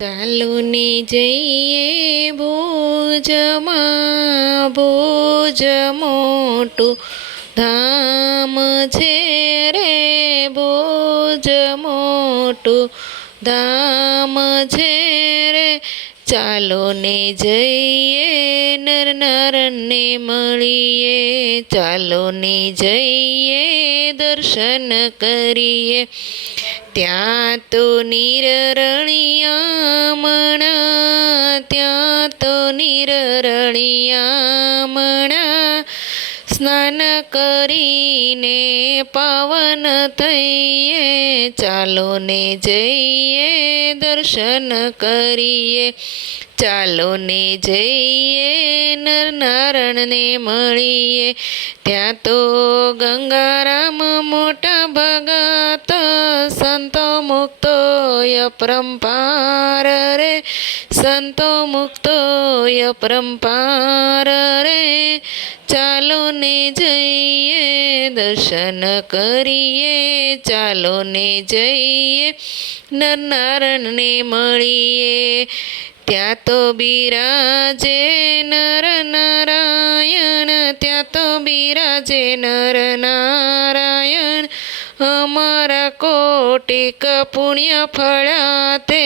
ચાલો ને જઈએ ભોજમાં ભોજ મોટું ધામ છે રે ભોજ મોટું ધામ છે રે. ચાલોને જઈએ, નર નારણને મળીએ. ચાલોને જઈએ, દર્શન કરીએ. ત્યાં તો નિરરણિયામણા ત્યાં તો નિરરણિયામણા. સ્નાન કરીને પાવન થઈએ ચાલો ને જઈએ, દર્શન કરીએ. ચાલો ને જઈએ નર નારણને મળીએ. ત્યાં તો ગંગારામ મોટા ભગત, સંતો મુક્તો અપરંપાર રે. સંતો મુક્તો અપરંપાર ને જઈએ, દર્શન કરીએ, ચાલો ને જઈએ નરનારણને મળીએ. ત્યાં તો બિરાજે નર નારાયણ ત્યાં તો બિરાજે નર નારાયણ અમારા કોટિક પુણ્ય ફળા તે